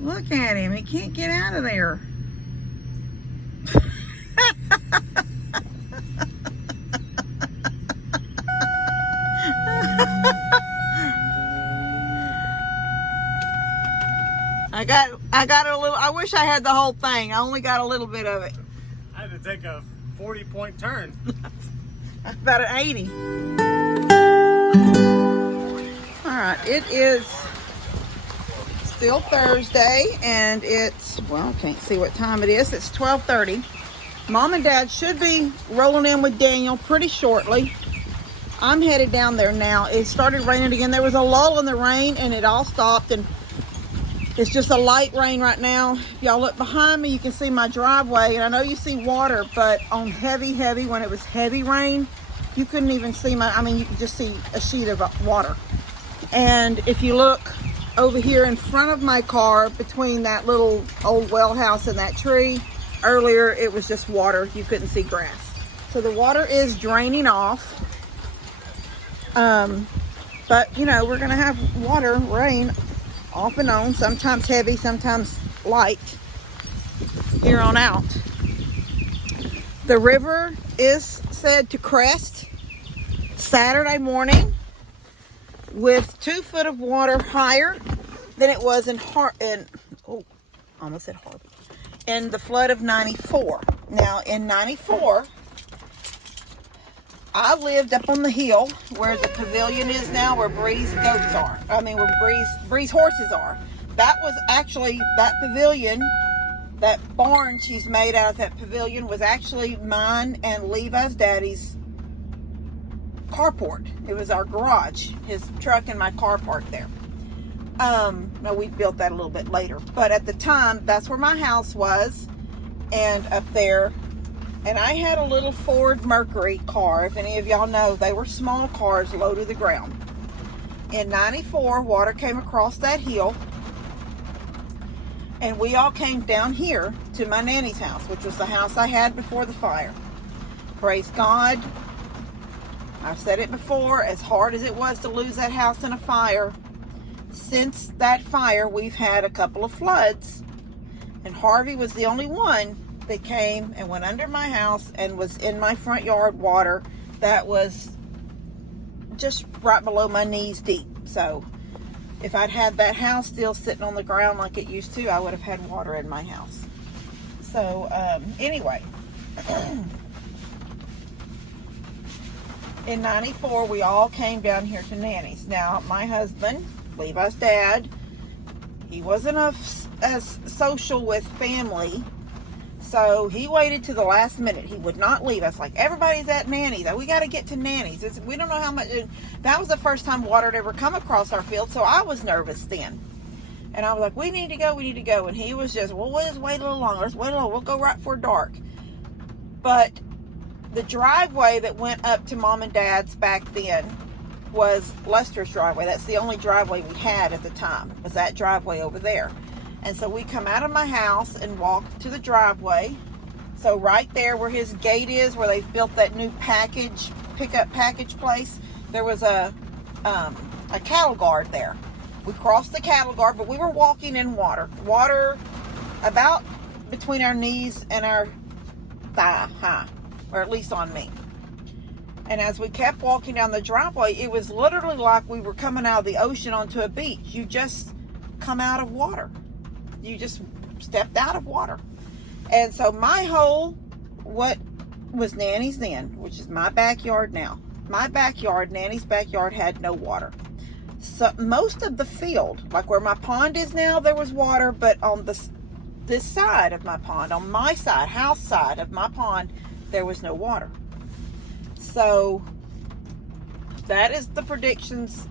Look at him. He can't get out of there. I got a little, I wish I had the whole thing. I only got a little bit of it. I had to take a 40-point turn. About an 80. All right, it is still Thursday, and it's, well, I can't see what time it is. It's 12:30. Mom and Dad should be rolling in with Daniel pretty shortly. I'm headed down there now. It started raining again. There was a lull in the rain, and it all stopped, and it's just a light rain right now. If y'all look behind me, you can see my driveway, and I know you see water, but on heavy, when it was heavy rain, you couldn't even see you could just see a sheet of water. And if you look over here in front of my car, between that little old well house and that tree, earlier it was just water. You couldn't see grass. So the water is draining off. But you know, we're gonna have water, rain, off and on, sometimes heavy, sometimes light, here on out. The river is said to crest Saturday morning with 2 foot of water higher than it was in the flood of 94. Now in 94, I lived up on the hill where the pavilion is now, where Bree's goats are. Where Bree's horses are. That was actually, that pavilion, that barn she's made out of that pavilion was actually mine and Levi's daddy's carport. It was our garage. His truck and my car parked there. No, we built that a little bit later. But at the time, that's where my house was. And up there, and I had a little Ford Mercury car. If any of y'all know, they were small cars low to the ground. In 94, water came across that hill, and we all came down here to my nanny's house, which was the house I had before the fire. Praise God. I've said it before, as hard as it was to lose that house in a fire, since that fire, we've had a couple of floods, and Harvey was the only one that came and went under my house and was in my front yard water that was just right below my knees deep. So if I'd had that house still sitting on the ground like it used to, I would have had water in my house. So anyway, in 94, we all came down here to Nanny's. Now, my husband, Levi's dad, he wasn't as social with family, so he waited to the last minute. He would not leave us. Like, everybody's at Nanny's. We got to get to Nanny's. We don't know how much. That was the first time water had ever come across our field, so I was nervous then. And I was like, we need to go. And he was just, well, we'll just wait a little longer. Let's wait a little. We'll go right before dark. But the driveway that went up to Mom and Dad's back then was Lester's driveway. That's the only driveway we had at the time, was that driveway over there. And so we come out of my house and walk to the driveway. So right there where his gate is, where they've built that new pickup package place, there was a cattle guard there. We crossed the cattle guard, but we were walking in water. Water about between our knees and our thigh high, or at least on me. And as we kept walking down the driveway, it was literally like we were coming out of the ocean onto a beach. You just come out of water. You just stepped out of water. And so my whole, what was Nanny's then, which is my backyard now, my backyard, Nanny's backyard, had no water. So most of the field, like where my pond is now, there was water, but on this side of my pond, on my side, house side of my pond, there was no water. So that is the predictions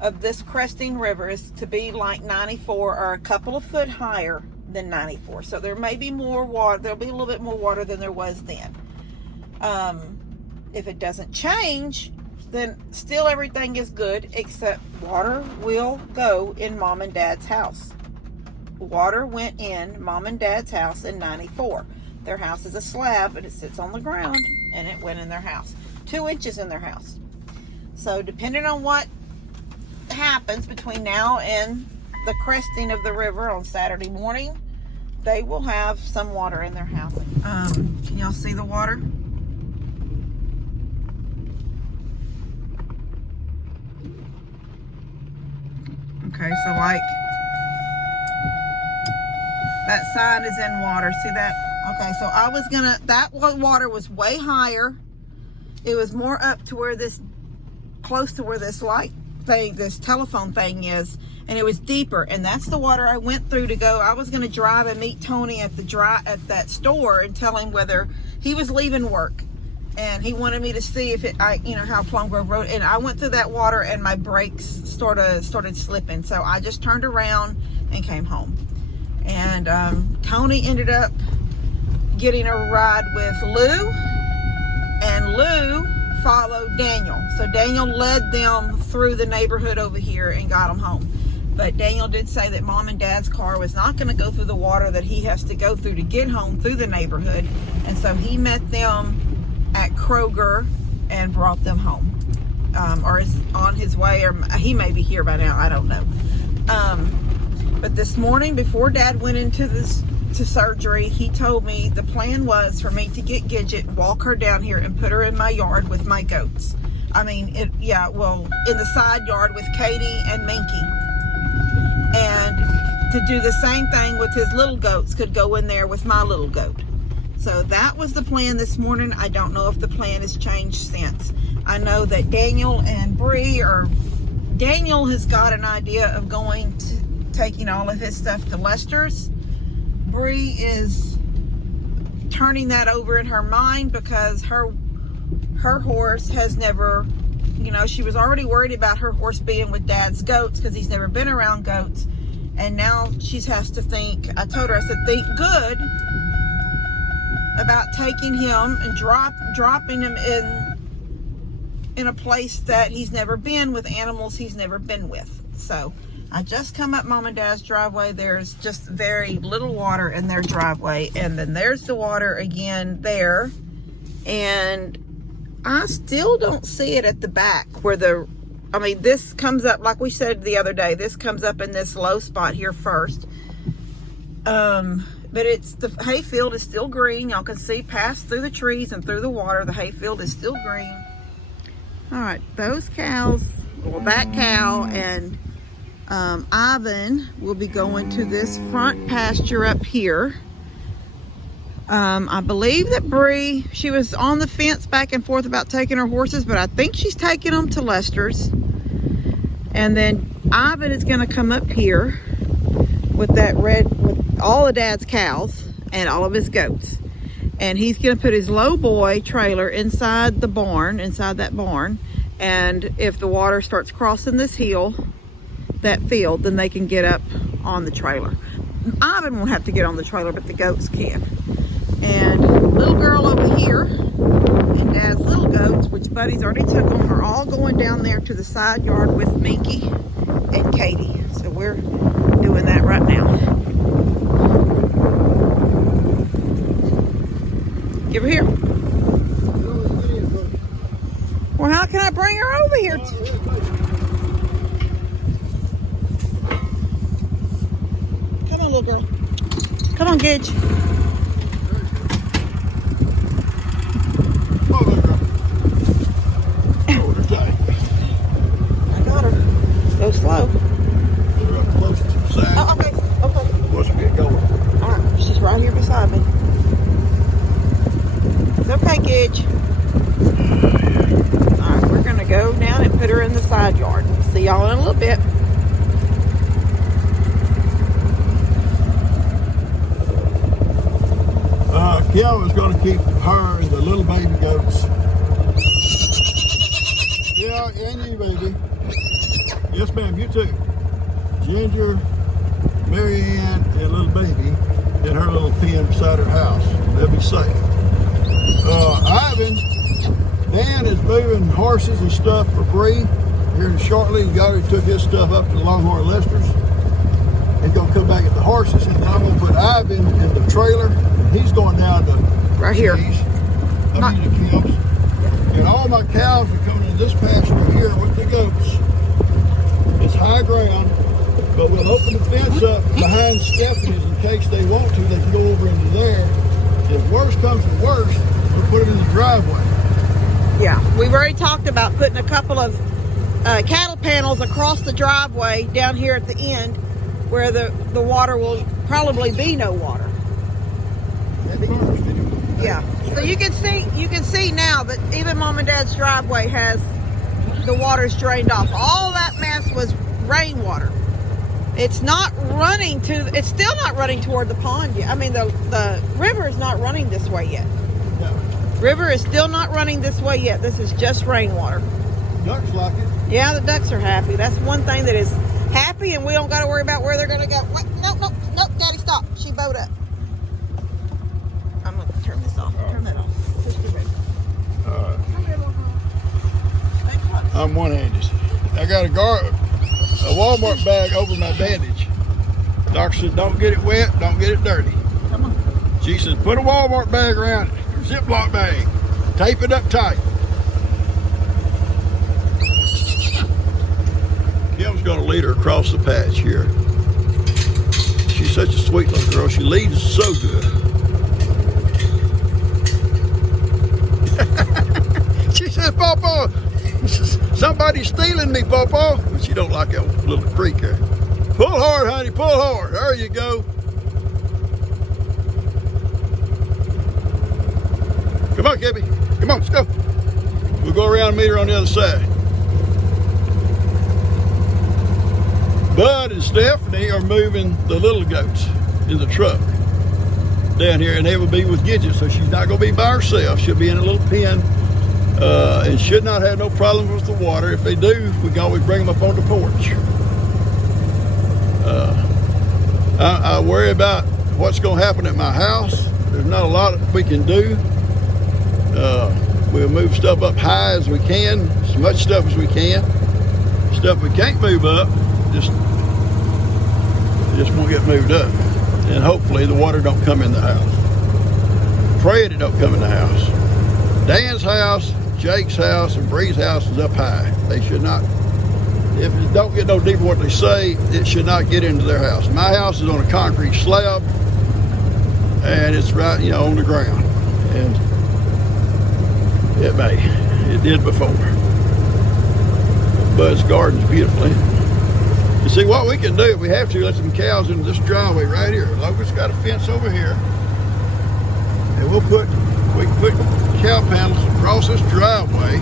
of this cresting river, is to be like 94 or a couple of foot higher than 94. So there may be more water. There'll be a little bit more water than there was then. If it doesn't change, then still everything is good, except water will go in Mom and Dad's house. Water went in Mom and Dad's house in 94. Their house is a slab, but it sits on the ground, and it went in their house. 2 inches in their house. So depending on what happens between now and the cresting of the river on Saturday morning, they will have some water in their house. Can y'all see the water? Okay, so like that sign is in water. See that? Okay, so I was gonna, that water was way higher. It was more up to where this, close to where this light thing, this telephone thing is, and it was deeper, and that's the water I went through to go. I was gonna drive and meet Tony at that store and tell him whether he was leaving work, and he wanted me to see if it, how Plum Grove Road, and I went through that water and my brakes started slipping, so I just turned around and came home. And Tony ended up getting a ride with Lou, and Lou followed Daniel. So Daniel led them through the neighborhood over here and got them home. But Daniel did say that Mom and Dad's car was not going to go through the water that he has to go through to get home through the neighborhood. And so he met them at Kroger and brought them home. Or is on his way, or he may be here by now, I don't know. But this morning, before Dad went into to surgery, he told me the plan was for me to get Gidget, walk her down here, and put her in my yard with my goats. I mean, in the side yard with Katie and Minky. And to do the same thing with his little goats, could go in there with my little goat. So that was the plan this morning. I don't know if the plan has changed since. I know that Daniel and Bree, or Daniel has got an idea of taking all of his stuff to Lester's. Bree is turning that over in her mind because her horse has never, she was already worried about her horse being with Dad's goats because he's never been around goats. And now she has to think, I told her, I said, think good about taking him and dropping him in a place that he's never been with animals he's never been with. So I just come up Mom and Dad's driveway. There's just very little water in their driveway. And then there's the water again there. And I still don't see it at the back where this comes up, like we said the other day, this comes up in this low spot here first. But the hayfield is still green. Y'all can see past through the trees and through the water. The hayfield is still green. All right, those cows, well, that cow and Ivan will be going to this front pasture up here. I believe that Bree, she was on the fence back and forth about taking her horses, but I think she's taking them to Lester's. And then Ivan is going to come up here with with all of Dad's cows and all of his goats. And he's going to put his low boy trailer inside that barn. And if the water starts crossing this hill, that field, then they can get up on the trailer. Ivan won't have to get on the trailer, but the goats can. And little girl over here and Dad's little goats, which Buddy's already took them, are all going down there to the side yard with Minky and Katie. So we're doing that right now. Give her here. Well, how can I bring her over here? Come on, little girl. Come on, Gidge. I got her. Go slow. Close to the side. Oh, okay. Let's get going. All right, she's right here beside me. It's okay, Gidge. All right, we're gonna go down and put her in the side yard. See y'all in a little bit. Kelvin's going to keep her and the little baby goats. Yeah, and you, baby. Yes, ma'am, you too. Ginger, Mary Ann, and little baby in her little pen beside her house. They'll be safe. Ivan, Dan is moving horses and stuff for Bree here shortly. He already took his stuff up to the Longhorn Lester's. He's going to come back at the horses, and I'm going to put Ivan in the trailer. He's going down to right here. The Kim's. And all my cows are coming in this pasture here with the goats. It's high ground. But we'll open the fence up behind Stephanie's in case they want to. They can go over into there. If worse comes to worse, we'll put it in the driveway. Yeah, we've already talked about putting a couple of cattle panels across the driveway down here at the end where the water will probably be no water. Yeah, so you can see now that even Mom and Dad's driveway has the water's drained off. All that mess was rainwater. It's not running it's still not running toward the pond yet. I mean, the river is not running this way yet. No. River is still not running this way yet. This is just rainwater. Ducks like it. Yeah, the ducks are happy. That's one thing that is happy, and we don't got to worry about where they're going to go. What? Nope, Daddy, stop. She bowed up. I'm going to turn this off. Turn that off. Push the red. I'm one-handed. I got a Walmart bag over my bandage. Doctor said, don't get it wet, don't get it dirty. Come on. She says, put a Walmart bag around it, or Ziploc bag. Tape it up tight. Kim's going to lead her across the patch here. She's such a sweet little girl. She leads so good. She says, Papa, somebody's stealing me, Papa. But she don't like that little creek there. Pull hard, honey, pull hard. There you go. Come on, Kibby. Come on, let's go. We'll go around and meet her on the other side. Bud and Stephanie are moving the little goats in the truck down here, and they will be with Gidget, so she's not going to be by herself. She'll be in a little pen and should not have no problems with the water. If they do, we can always bring them up on the porch. I worry about what's going to happen at my house. There's not a lot we can do. We'll move stuff up high as we can, as much stuff as we can. Stuff we can't move up, just won't get moved up. And hopefully the water don't come in the house. Pray it don't come in the house. Dan's house, Jake's house, and Bree's house is up high. They should not, if it don't get no deeper what they say, it should not get into their house. My house is on a concrete slab, and it's right, on the ground. And it did before. Bud's garden's beautifully. You see, what we can do, if we have to, let some cows into this driveway right here. Logan's got a fence over here. And we can put cow panels across this driveway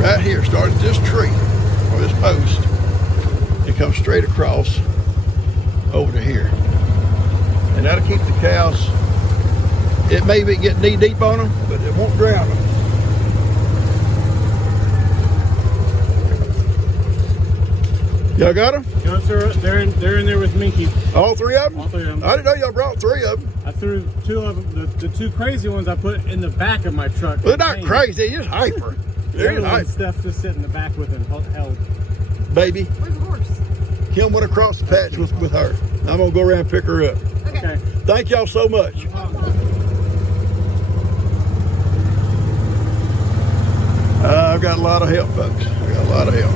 right here. Start at this tree or this post and come straight across over to here. And that'll keep the cows. It may get knee deep on them, but it won't drown them. Y'all got them? No, sir. They're in there with Minky. All three of them? All three of them. I didn't know y'all brought three of them. I threw two of them. The two crazy ones I put in the back of my truck. Well, they're not crazy. They're just hyper. They're just hyper. Stuff just sitting in the back with him. Held. Baby. Where's the horse? Kim went across the patch with her. I'm going to go around and pick her up. Okay. Thank y'all so much. I've got a lot of help, folks. I got a lot of help.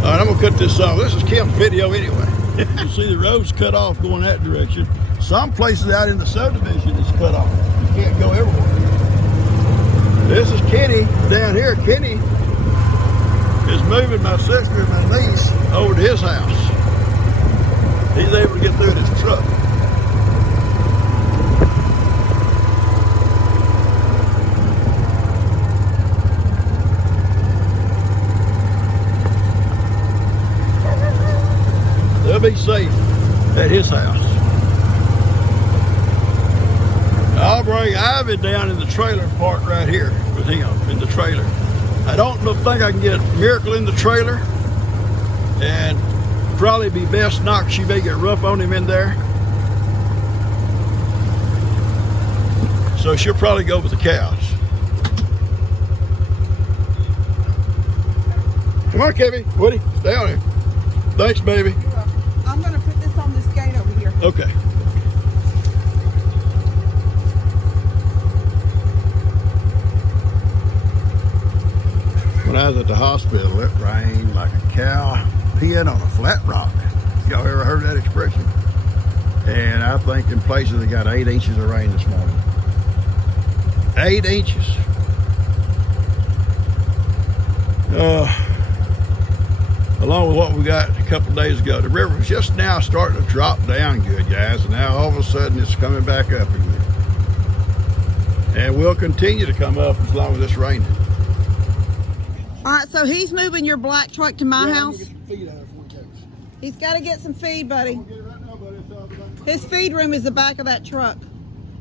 All right, I'm going to cut this off. This is Kim's video anyway. You see the road's cut off going that direction. Some places out in the subdivision is cut off. You can't go everywhere. This is Kenny down here. Kenny is moving my sister and my niece over to his house. He's able to get through this truck. They'll be safe at his house. I'll bring Ivy down in the trailer park right here with him in the trailer. I don't think I can get Miracle in the trailer, and probably be best not, she may get rough on him in there. So she'll probably go with the cows. Come on, Kevin, Woody, stay on here. Thanks, baby. I'm going to put this on this gate over here. Okay. When I was at the hospital, it rained like a cow pin on a flat rock. Y'all ever heard that expression? And I think in places they got 8 inches of rain this morning. 8 inches. Along with what we got a couple days ago. The river was just now starting to drop down good, guys, and now all of a sudden it's coming back up again. And we'll continue to come up as long as it's raining. All right, so he's moving your black truck to my house. Get some feed out of it before he goes. He's got to get some feed, buddy. I'm gonna get it right now, buddy. It's all about- His feed room is the back of that truck.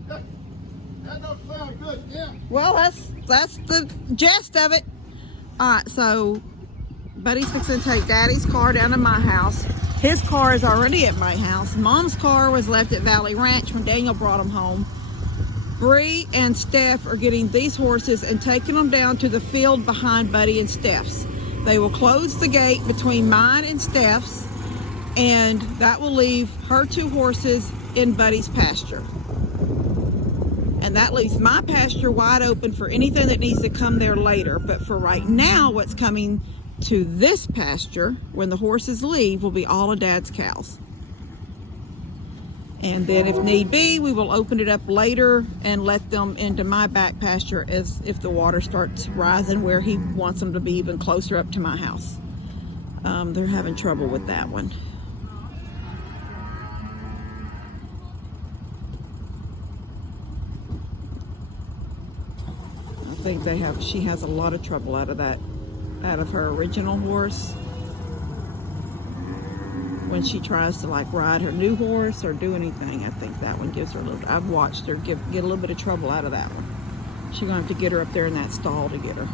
That don't sound good, yeah. Well, that's the gist of it. All right, so Buddy's fixing to take Daddy's car down to my house. His car is already at my house. Mom's car was left at Valley Ranch when Daniel brought him home. Bree and Steph are getting these horses and taking them down to the field behind Buddy and Steph's. They will close the gate between mine and Steph's, and that will leave her 2 horses in Buddy's pasture. And that leaves my pasture wide open for anything that needs to come there later. But for right now, what's coming to this pasture when the horses leave will be all of Dad's cows. And then if need be, we will open it up later and let them into my back pasture as if the water starts rising where he wants them to be even closer up to my house. They're having trouble with that one. I think she has a lot of trouble out of her original horse. When she tries to like ride her new horse or do anything, I think that one gives her a little, I've watched her get a little bit of trouble out of that one. She's gonna have to get her up there in that stall to get her.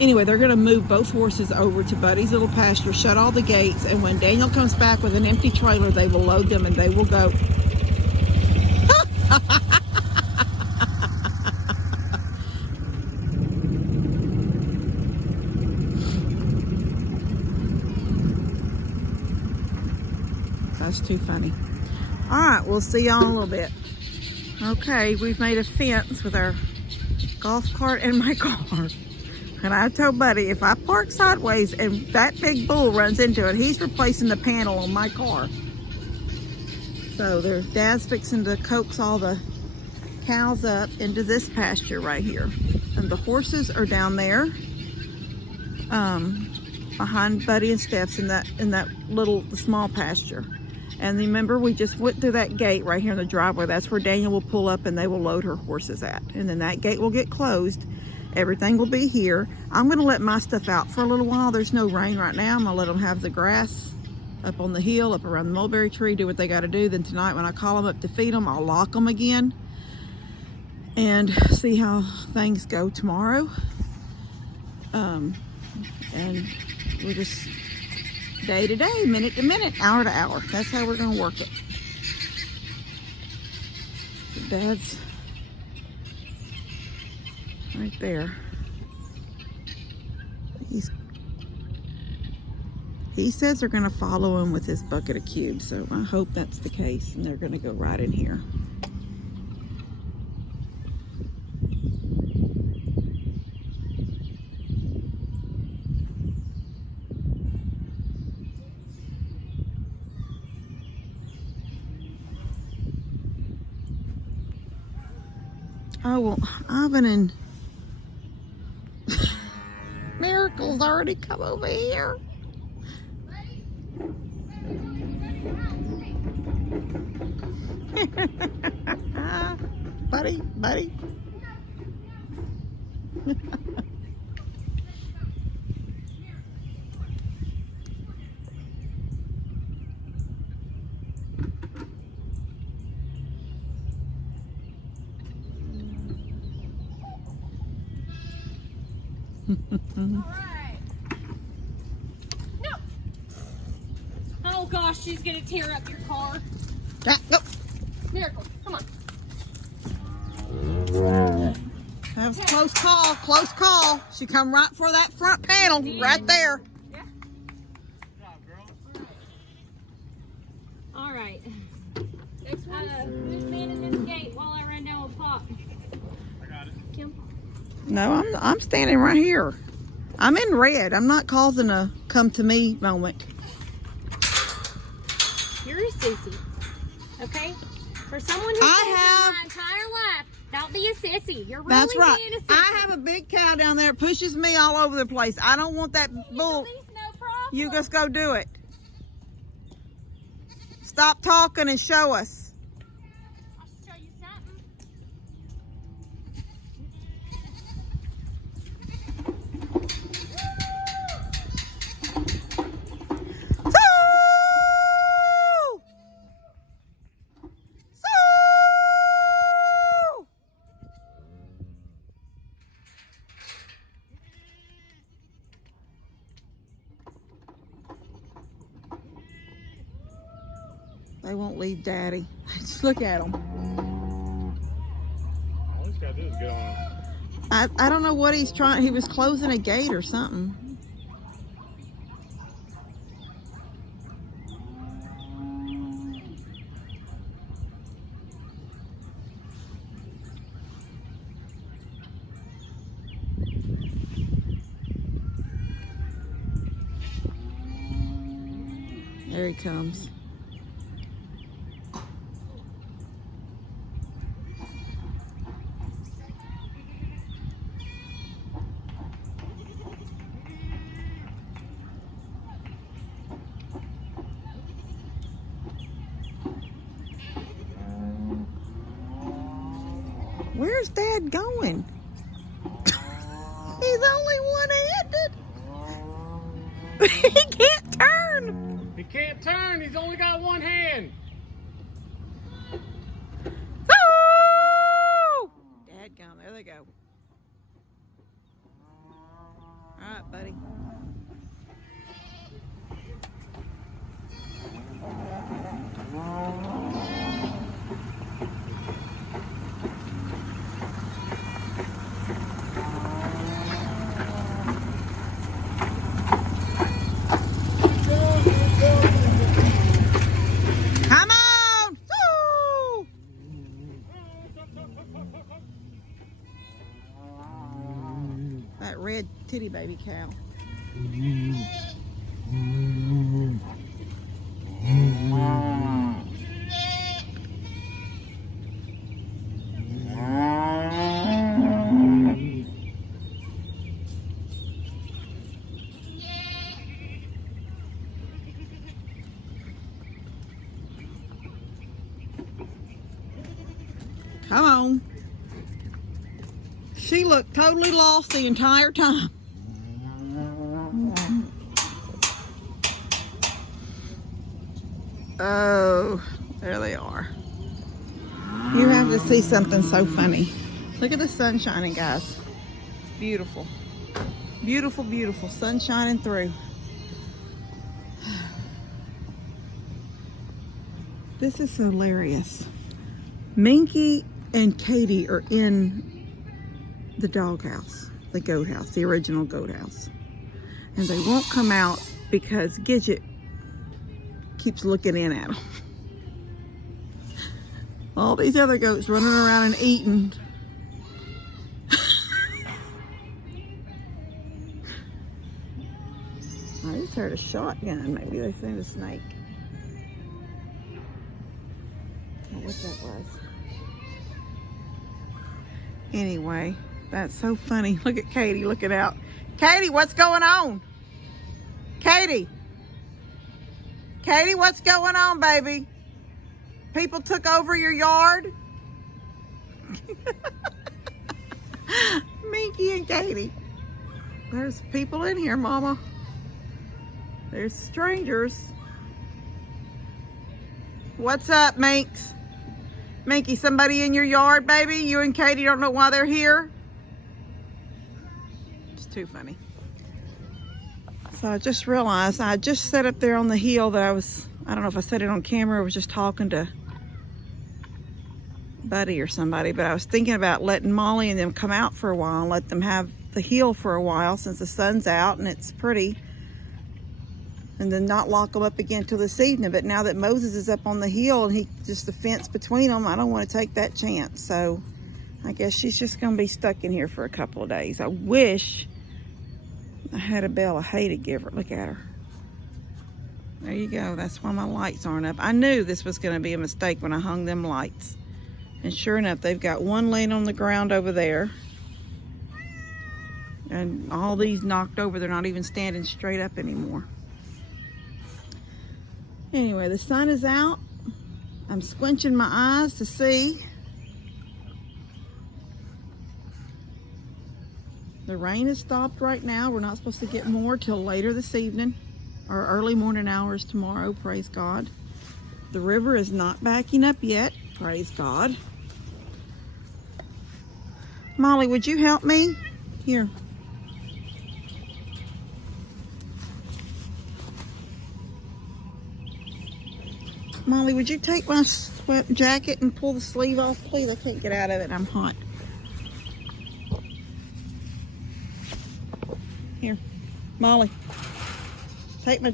Anyway, they're gonna move both horses over to Buddy's little pasture, shut all the gates, and when Daniel comes back with an empty trailer, they will load them and they will go. That's too funny. All right, we'll see y'all in a little bit. Okay, we've made a fence with our golf cart and my car. And I told Buddy, if I park sideways and that big bull runs into it, he's replacing the panel on my car. So their Dad's fixing to coax all the cows up into this pasture right here. And the horses are down there. Behind Buddy and Steph's in that the small pasture. And remember, we just went through that gate right here in the driveway. That's where Daniel will pull up and they will load her horses at. And then that gate will get closed. Everything will be here. I'm gonna let my stuff out for a little while. There's no rain right now. I'm gonna let them have the grass up on the hill, up around the mulberry tree, do what they gotta do. Then tonight when I call them up to feed them, I'll lock them again and see how things go tomorrow. And we're just day to day, minute to minute, hour to hour. That's how we're gonna work it. Dad's right there. He says they're gonna follow him with his bucket of cubes, so I hope that's the case and they're gonna go right in here. Oh, well, Ivan and Miracle's already come over here. Buddy. Alright. No! Oh gosh, she's gonna tear up your car. Go. Miracle, come on. That was a close call. She come right for that front panel, right there. Yeah. Alright. Next one. Who's manning this gate while I run down with Pop? I got it. Kim? No, I'm standing right here. I'm in red. I'm not causing a come to me moment. sissy. Okay? For someone who's my entire life, don't be a sissy. You're really That's right. being a sissy. I have a big cow down there. It pushes me all over the place. I don't want that bull. Please, no problem. You just go do it. Stop talking and show us. I'll show you something. Sue! Sue! They won't leave Daddy. Just look at them. All he's got to do is get on. I don't know what he's trying. He was closing a gate or something. There he comes. Where's Dad going? He's only one-handed. He can't turn. He can't turn. He's only got one hand. Oh! Dad gone. There they go. All right, buddy. Come on! Woo! That red titty baby cow. Come on. She looked totally lost the entire time. Oh, there they are. You have to see something so funny. Look at the sun shining, guys. Beautiful. Beautiful, beautiful. Sun shining through. This is hilarious. Minky and Katie are in the doghouse, the goat house, the original goat house. And they won't come out because Gidget keeps looking in at them. All these other goats running around and eating. I just heard a shotgun. Maybe they found a snake. I don't know what that was. Anyway, that's so funny. Look at Katie looking out. Katie, what's going on? Katie. Katie, what's going on, baby? People took over your yard? Minky and Katie. There's people in here, Mama. There's strangers. What's up, Minx? Minky, somebody in your yard, baby? You and Katie don't know why they're here? It's too funny. So I just realized I just sat up there on the hill that I don't know if I said it on camera or was just talking to Buddy or somebody, but I was thinking about letting Molly and them come out for a while and let them have the hill for a while since the sun's out and it's pretty, and then not lock them up again till this evening. But now that Moses is up on the hill and he just the fence between them, I don't want to take that chance. So I guess she's just going to be stuck in here for a couple of days. I wish I had a bale of hay to give her. Look at her. There you go. That's why my lights aren't up. I knew this was going to be a mistake when I hung them lights. And sure enough, they've got one laying on the ground over there. And all these knocked over. They're not even standing straight up anymore. Anyway, the sun is out. I'm squinching my eyes to see. The rain has stopped right now. We're not supposed to get more till later this evening or early morning hours tomorrow, praise God. The river is not backing up yet, praise God. Molly, would you help me? Here. Molly, would you take my sweat jacket and pull the sleeve off, please? I can't get out of it. I'm hot. Here. Molly. Take my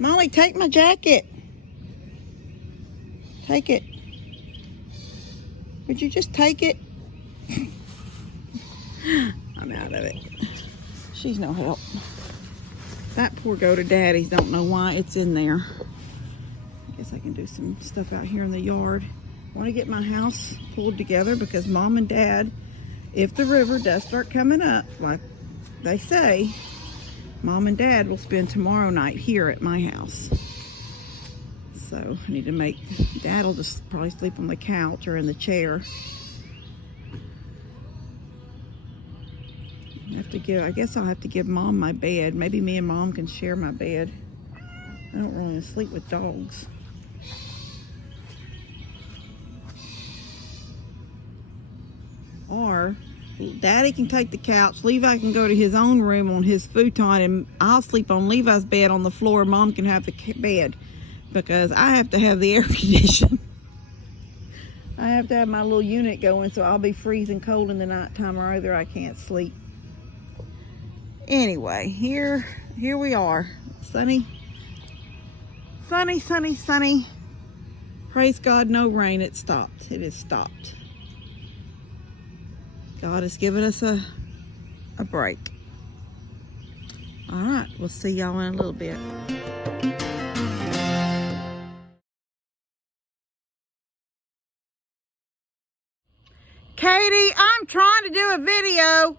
Molly, take my jacket. Take it. Would you just take it? I'm out of it. She's no help. That poor go to daddy's, don't know why it's in there. I guess I can do some stuff out here in the yard. I want to get my house pulled together because Mom and Dad, if the river does start coming up, like they say, Mom and Dad will spend tomorrow night here at my house. So I need to make, Dad will just probably sleep on the couch or in the chair. I guess I'll have to give Mom my bed. Maybe me and Mom can share my bed. I don't really want to sleep with dogs. Or Daddy can take the couch, Levi can go to his own room on his futon, and I'll sleep on Levi's bed on the floor. Mom can have the bed because I have to have the air conditioning. I have to have my little unit going, so I'll be freezing cold in the nighttime, or either I can't sleep. Anyway, here we are. Sunny. Sunny, sunny, sunny. Praise God, no rain. It stopped. It has stopped. God has given us a break. All right, we'll see y'all in a little bit. Katie, I'm trying to do a video.